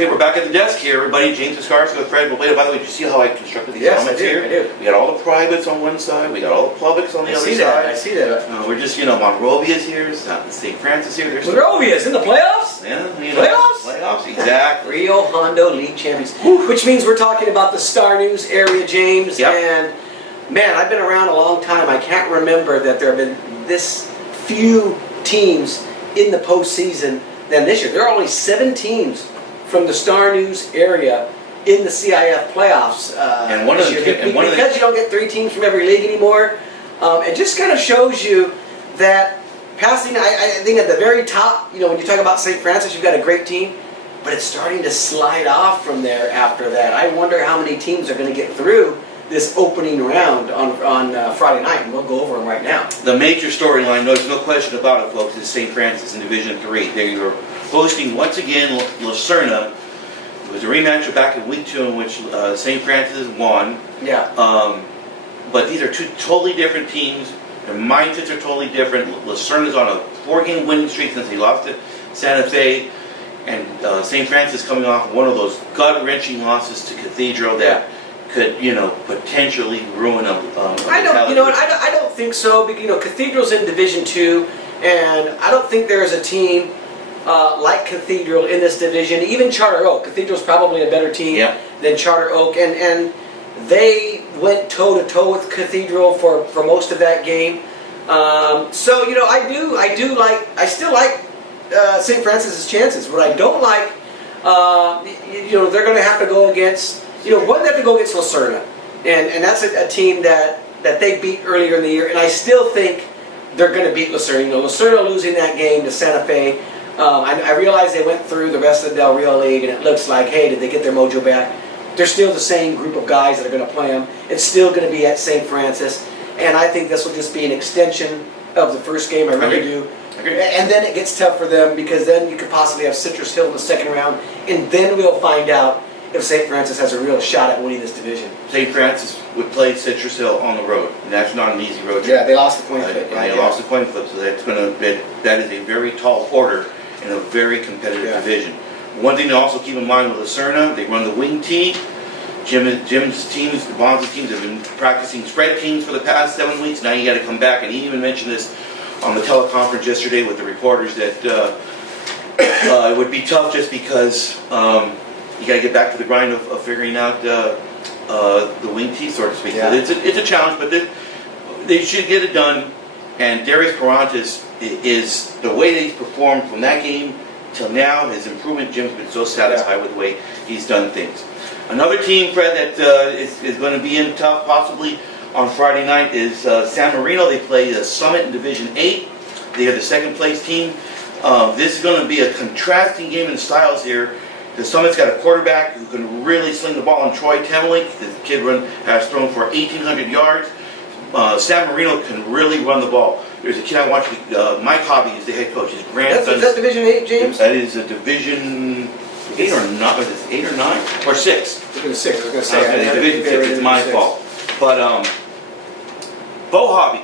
Okay, we're back at the desk here, everybody. James Escarce with Fred. By the way, did you see how I constructed these helmets here? I did. We got all the privates on one side, we got all the publics on the other side. I see that. We're just, Monrovia's here, St. Francis here. Monrovia's in the playoffs? Yeah, Playoffs? Playoffs, exactly. Rio Hondo League champions. Which means we're talking about the Star News area, James. Yep. And, man, I've been around a long time. I can't remember that there have been this few teams in the postseason than this year. There are only 7 teams from the Star News area in the CIF playoffs. And one of the because you don't get 3 teams from every league anymore, it just kind of shows you that Pasadena, I think at the very top, when you talk about St. Francis, you've got a great team, but it's starting to slide off from there after that. I wonder how many teams are going to get through this opening round on Friday night, and we'll go over them right now. The major storyline, there's no question about it, folks, is St. Francis in Division 3. They were hosting, once again, Lucerne. It was a rematch back in Week 2 in which St. Francis won. Yeah. But these are 2 totally different teams. Their mindsets are totally different. Lucerne is on a 4-game winning streak since they lost to Santa Fe. And St. Francis coming off one of those gut-wrenching losses to Cathedral that could, potentially ruin them. I don't think so. Because, Cathedral's in Division 2, and I don't think there's a team like Cathedral in this division. Even Charter Oak. Cathedral's probably a better team than Charter Oak, and they went toe-to-toe with Cathedral for most of that game. So, I still like St. Francis's chances. What I don't like, they're going to have to go against, they have to go against Lucerne. And that's a team that they beat earlier in the year, and I still think they're going to beat Lucerne. Lucerne losing that game to Santa Fe. I realize they went through the rest of the Del Rio League, and it looks like, hey, did they get their mojo back? They're still the same group of guys that are going to play them. It's still going to be at St. Francis, and I think this will just be an extension of the first game. I really do. And then it gets tough for them, because then you could possibly have Citrus Hill in the second round, and then we'll find out if St. Francis has a real shot at winning this division. St. Francis would play Citrus Hill on the road, and that's not an easy road trip. Yeah, they lost the coin flip. They lost the coin flip, so that is a very tall order in a very competitive division. One thing to also keep in mind with Lucerne, they run the wing tee. Jim's teams, the Bonds' teams, have been practicing spread teams for the past 7 weeks. Now you got to come back, and he even mentioned this on the teleconference yesterday with the reporters that it would be tough just because you got to get back to the grind of figuring out the wing tee, so to speak. Yeah. It's a challenge, but they should get it done. And Darius Parantis is the way that he's performed from that game till now, his improvement. Jim's been so satisfied with the way he's done things. Another team, Fred, that is going to be in tough possibly on Friday night is San Marino. They play the Summit in Division 8. They are the second place team. This is going to be a contrasting game in styles here. The Summit's got a quarterback who can really sling the ball on Troy Temelik. The kid has thrown for 1,800 yards. San Marino can really run the ball. There's a kid I watched, Mike Hobby is the head coach. His grandson. Is that Division 8, James? That is a Division 8 or 9, 8 or 9? Or 6. Division 6, I was going to say. Division 6, it's my fault. But Bo Hobby,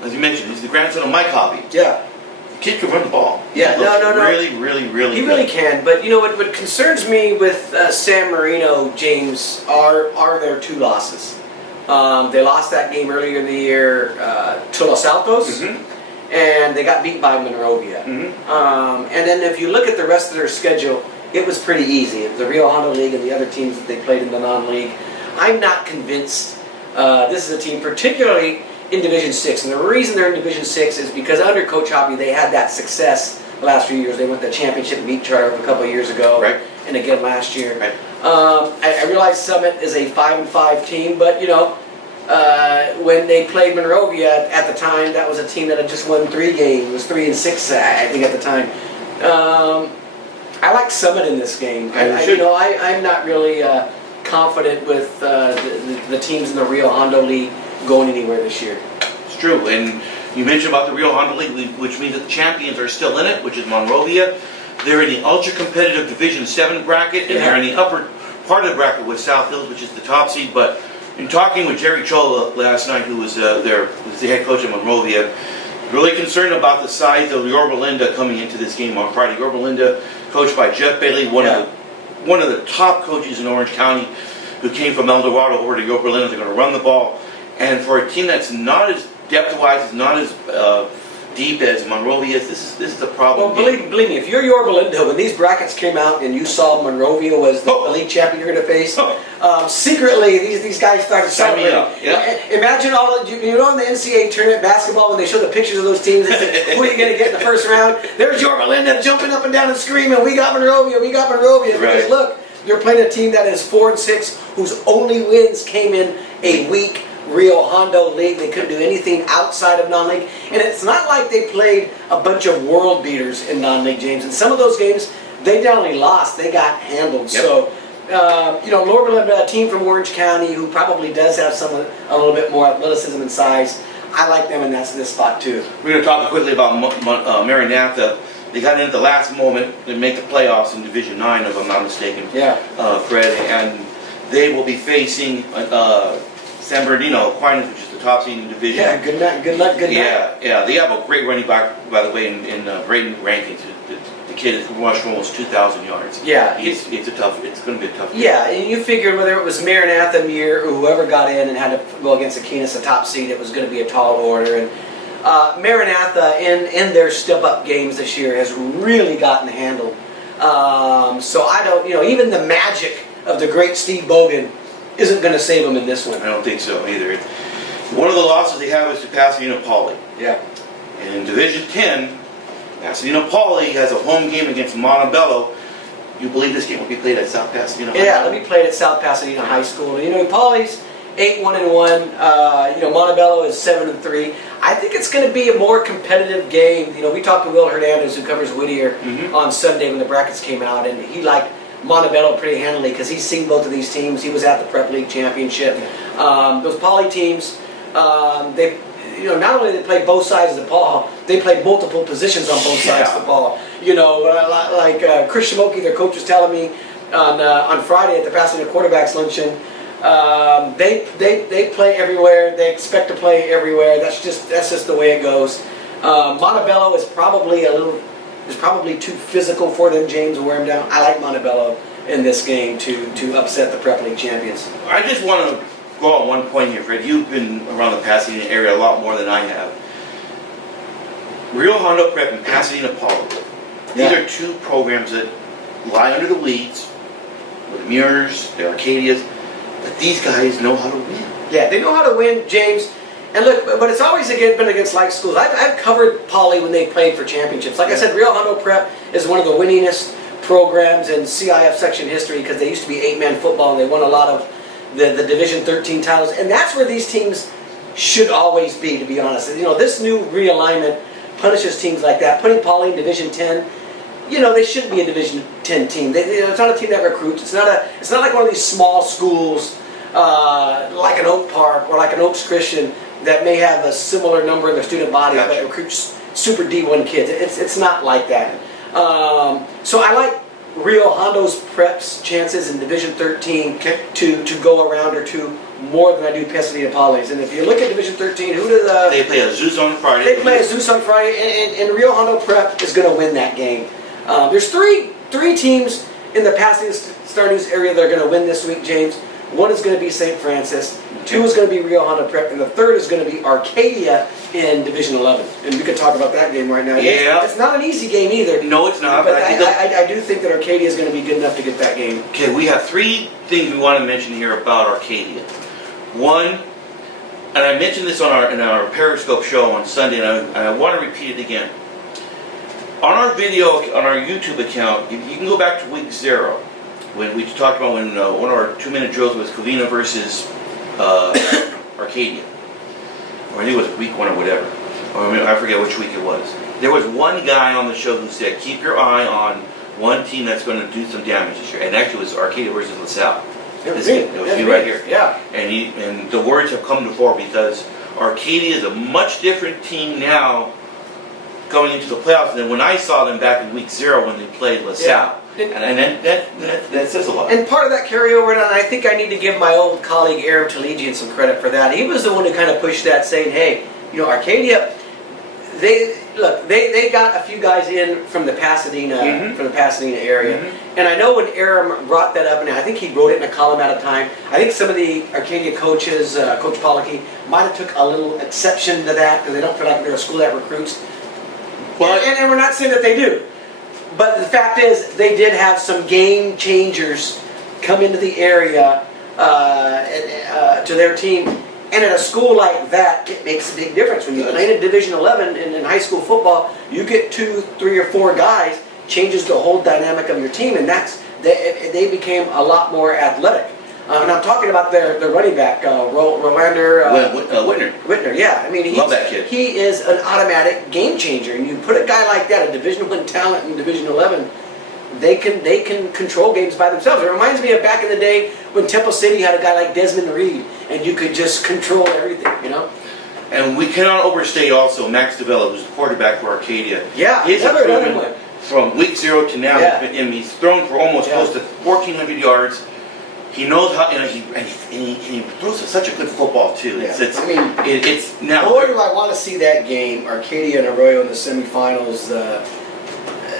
as you mentioned, he's the grandson of Mike Hobby. Yeah. The kid can run the ball. Yeah, no. Really good. He really can. But what concerns me with San Marino, James, are their 2 losses. They lost that game earlier in the year to Los Altos, and they got beat by Monrovia. And then if you look at the rest of their schedule, it was pretty easy. It was the Rio Hondo League and the other teams that they played in the non-league. I'm not convinced this is a team, particularly in Division 6. And the reason they're in Division 6 is because under Coach Hobby, they had that success the last few years. They went to the championship and beat Charter a couple of years ago, and again last year. Right. I realize Summit is a 5-5 team, but when they played Monrovia at the time, that was a team that had just won 3 games. It was 3-6, I think, at the time. I like Summit in this game. I'm not really confident with the teams in the Rio Hondo League going anywhere this year. It's true, and you mentioned about the Rio Hondo League, which means that the champions are still in it, which is Monrovia. They're in the ultra-competitive Division 7 bracket, and they're in the upper part of the bracket with South Hills, which is the top seed. But in talking with Jerry Chola last night, who was the head coach of Monrovia, really concerned about the size of Yerba coming into this game on Friday. Yerba, coached by Jeff Bailey, one of one of the top coaches in Orange County who came from El Dorado over to Yerba. They're going to run the ball. And for a team that's not as depth-wise, is not as deep as Monrovia is, this is a problem. Well, believe me, if you're Yorba, when these brackets came out and you saw Monrovia was the league champion you're going to face, secretly these guys started celebrating. Yeah. Imagine all of you know in the NCAA tournament basketball when they show the pictures of those teams, they say, who are you going to get in the first round? There's Yorba jumping up and down and screaming, we got Monrovia, we got Monrovia. Right. Because look, you're playing a team that is 4-6, whose only wins came in a week Rio Hondo league. They couldn't do anything outside of non-league. And it's not like they played a bunch of world beaters in non-league, James. In some of those games, they not only lost, they got handled. Yep. So, Lord, a team from Orange County who probably does have a little bit more athleticism and size. I like them in this spot too. We're going to talk quickly about Maranatha. They got in at the last moment to make the playoffs in Division 9, if I'm not mistaken. Yeah. Fred, and they will be facing San Bernardino Aquinas, which is the top seed in the division. Yeah, good luck. Yeah. They have a great running back, by the way, in Braden rankings. The kid has rushed for almost 2,000 yards. Yeah, it's going to be a tough game. Yeah, and you figured whether it was Maranatha, Muir, or whoever got in and had to go against Aquinas, a top seed, it was going to be a tall order. And Maranatha, in their step-up games this year, has really gotten handled. So I don't, even the magic of the great Steve Bogan isn't going to save them in this one. I don't think so either. One of the losses they have is to Pasadena Poly. Yeah. And in Division 10, Pasadena Poly has a home game against Montebello. You believe this game will be played at South Pasadena High School? Yeah, it'll be played at South Pasadena High School. Poly's 8-1-1. Montebello is 7-3. I think it's going to be a more competitive game. We talked to Will Hernandez, who covers Whittier, on Sunday when the brackets came out, and he liked Montebello pretty handily because he's seen both of these teams. He was at the Prep League Championship. Those Poly teams, they, not only did they play both sides of the ball, they played multiple positions on both sides of the ball. Like Chris Shimoki, their coach, was telling me on Friday at the Pasadena Quarterbacks Luncheon. They play everywhere. They expect to play everywhere. That's just the way it goes. Montebello is probably too physical for them, James, and wear them down. I like Montebello in this game to upset the Prep League champions. I just want to go on one point here, Fred. You've been around the Pasadena area a lot more than I have. Rio Hondo Prep and Pasadena Poly. These are two programs that lie under the weeds, with the Muirs, the Arcadias, but these guys know how to win. Yeah, they know how to win, James. And look, but it's always been against like schools. I've covered Poly when they played for championships. Like I said, Rio Hondo Prep is one of the winningest programs in CIF section history because they used to be 8-man football and they won a lot of the Division 13 titles. And that's where these teams should always be, to be honest. This new realignment punishes teams like that. Putting Poly in Division 10, they shouldn't be a Division 10 team. It's not a team that recruits. It's not like one of these small schools like an Oak Park or like an Oaks Christian that may have a similar number in their student body that recruits super D1 kids. It's not like that. So I like Rio Hondo's Prep's chances in Division 13 to go a round or two more than I do Pasadena Poly's. And if you look at Division 13, who do they play a Zeus on Friday? They play a Zeus on Friday, and Rio Hondo Prep is going to win that game. There's three teams in the Pasadena Star-News area that are going to win this week, James. One is going to be St. Francis, two is going to be Rio Hondo Prep, and the third is going to be Arcadia in Division 11. And we could talk about that game right now. Yeah. It's not an easy game either. No, it's not. But I do think that Arcadia is going to be good enough to get that game. Okay, we have three things we want to mention here about Arcadia. One, and I mentioned this in our Periscope show on Sunday, and I want to repeat it again. On our video, on our YouTube account, you can go back to week 0. When we talked about when one of our 2-minute drills was Covina versus Arcadia. Or I think it was week 1 or whatever. I forget which week it was. There was one guy on the show who said, keep your eye on one team that's going to do some damage this year. And actually it was Arcadia versus LaSalle. It was you right here. Yeah. And the words have come to fore because Arcadia is a much different team now going into the playoffs than when I saw them back in week 0 when they played LaSalle. Yeah. And that says a lot. And part of that carryover, and I think I need to give my old colleague Aaron Talegian some credit for that. He was the one who kind of pushed that, saying, hey, Arcadia, they got a few guys in from the Pasadena area, and I know when Aram brought that up, and I think he wrote it in a column at a time. I think some of the Arcadia coaches, Coach Pollocky, might have took a little exception to that because they don't feel like they're a school that recruits. Well, and we're not saying that they do, but the fact is they did have some game changers come into the area to their team. And at a school like that, it makes a big difference. When you play in Division 11 in high school football, you get 2, 3, or 4 guys, changes the whole dynamic of your team, and they became a lot more athletic. And I'm talking about their running back, Rolander Whitner. Yeah, I mean, love that kid. He is an automatic game changer. And you put a guy like that, a Division 1 talent in Division 11. They can control games by themselves. It reminds me of back in the day when Temple City had a guy like Desmond Reed, and you could just control everything, you know? And we cannot overstate also Max DeVella, who's the quarterback for Arcadia. Yeah, his another improvement one. from week 0 to now, he's thrown for almost close to 1,400 yards. He knows how, he throws such a good football too. Yeah. It's now. Boy, do I want to see that game, Arcadia and Arroyo in the semifinals.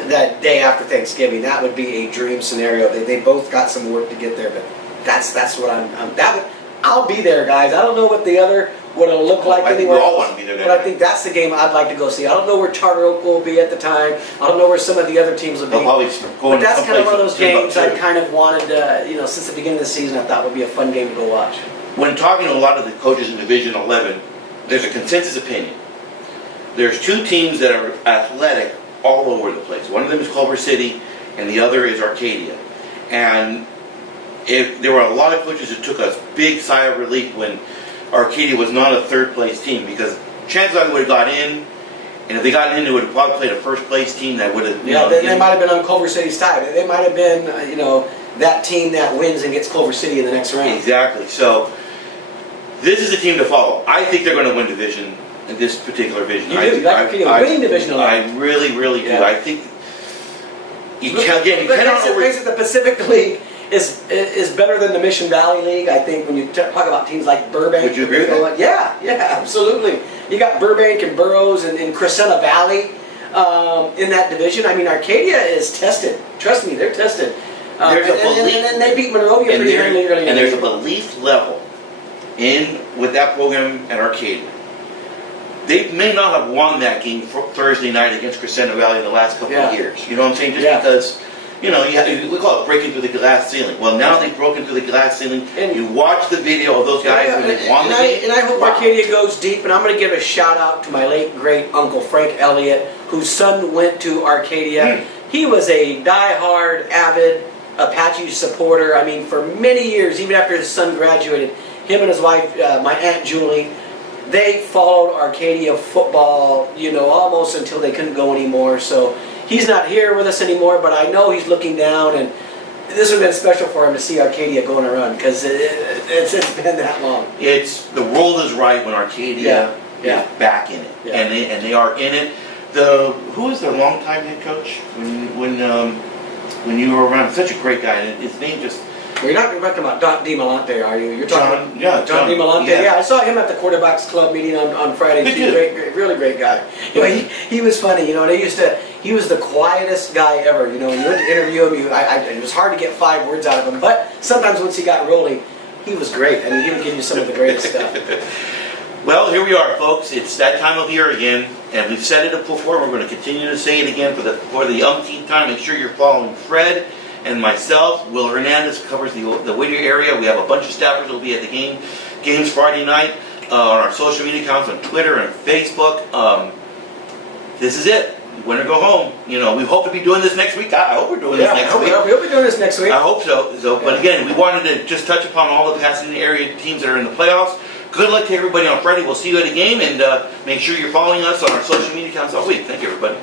That day after Thanksgiving, that would be a dream scenario. They both got some work to get there, but that's what I'll be there, guys. I don't know what it'll look like anywhere. We all want to be there. But I think that's the game I'd like to go see. I don't know where Charter Oak will be at the time. I don't know where some of the other teams will be. But that's kind of one of those games I kind of wanted, since the beginning of the season, I thought would be a fun game to go watch. When talking to a lot of the coaches in Division 11, there's a consensus opinion. There's 2 teams that are athletic all over the place. One of them is Culver City, and the other is Arcadia. And there were a lot of coaches who took a big sigh of relief when Arcadia was not a 3rd place team, because chances are they would have got in, and if they got in, they would have probably played a 1st place team that would have. They might have been on Culver City's side. They might have been, that team that wins and gets Culver City in the next round. Exactly. So this is a team to follow. I think they're going to win division. In this particular division, you do. You like Arcadia winning Division 11. I really do. I think you cannot face it, the Pacific League is better than the Mission Valley League. I think when you talk about teams like Burbank. Would you agree with that? Yeah, absolutely. You got Burbank and Burroughs and Crescenta Valley in that division. I mean, Arcadia is tested. Trust me, they're tested. And they beat Monrovia pretty handily early. And there's a belief level with that program at Arcadia. They may not have won that game Thursday night against Crescenta Valley in the last couple of years. You know what I'm saying? Just because, we call it breaking through the glass ceiling. Well, now they've broken through the glass ceiling. And you watch the video of those guys when they won the game. And I hope Arcadia goes deep. And I'm going to give a shout out to my late great uncle Frank Elliott, whose son went to Arcadia. He was a die-hard, avid Apache supporter. I mean, for many years, even after his son graduated, him and his wife, my Aunt Julie, they followed Arcadia football, almost until they couldn't go anymore. So he's not here with us anymore, but I know he's looking down, and this would have been special for him to see Arcadia go on a run, because it's been that long. The world is right when Arcadia is back in it, and they are in it. Who was their longtime head coach when you were around? Such a great guy, and his name just. Well, you're not talking about Don DiMalante, are you? You're talking John DiMalante. Yeah, I saw him at the quarterbacks club meeting on Friday. He's a really great guy. He was funny. He was the quietest guy ever. When you went to interview him, it was hard to get 5 words out of him. But sometimes once he got rolling, he was great. I mean, he would give you some of the greatest stuff. Well, here we are, folks. It's that time of year again, and we've said it before. We're going to continue to say it again for the umpteenth time. Make sure you're following Fred and myself. Will Hernandez covers the Whittier area. We have a bunch of staffers who will be at the games Friday night on our social media accounts on Twitter and Facebook. This is it. Win or go home. We hope to be doing this next week. I hope we're doing this next week. We'll be doing this next week. I hope so. But again, we wanted to just touch upon all the Pasadena area teams that are in the playoffs. Good luck to everybody on Friday. We'll see you at a game, and make sure you're following us on our social media accounts all week. Thank you, everybody.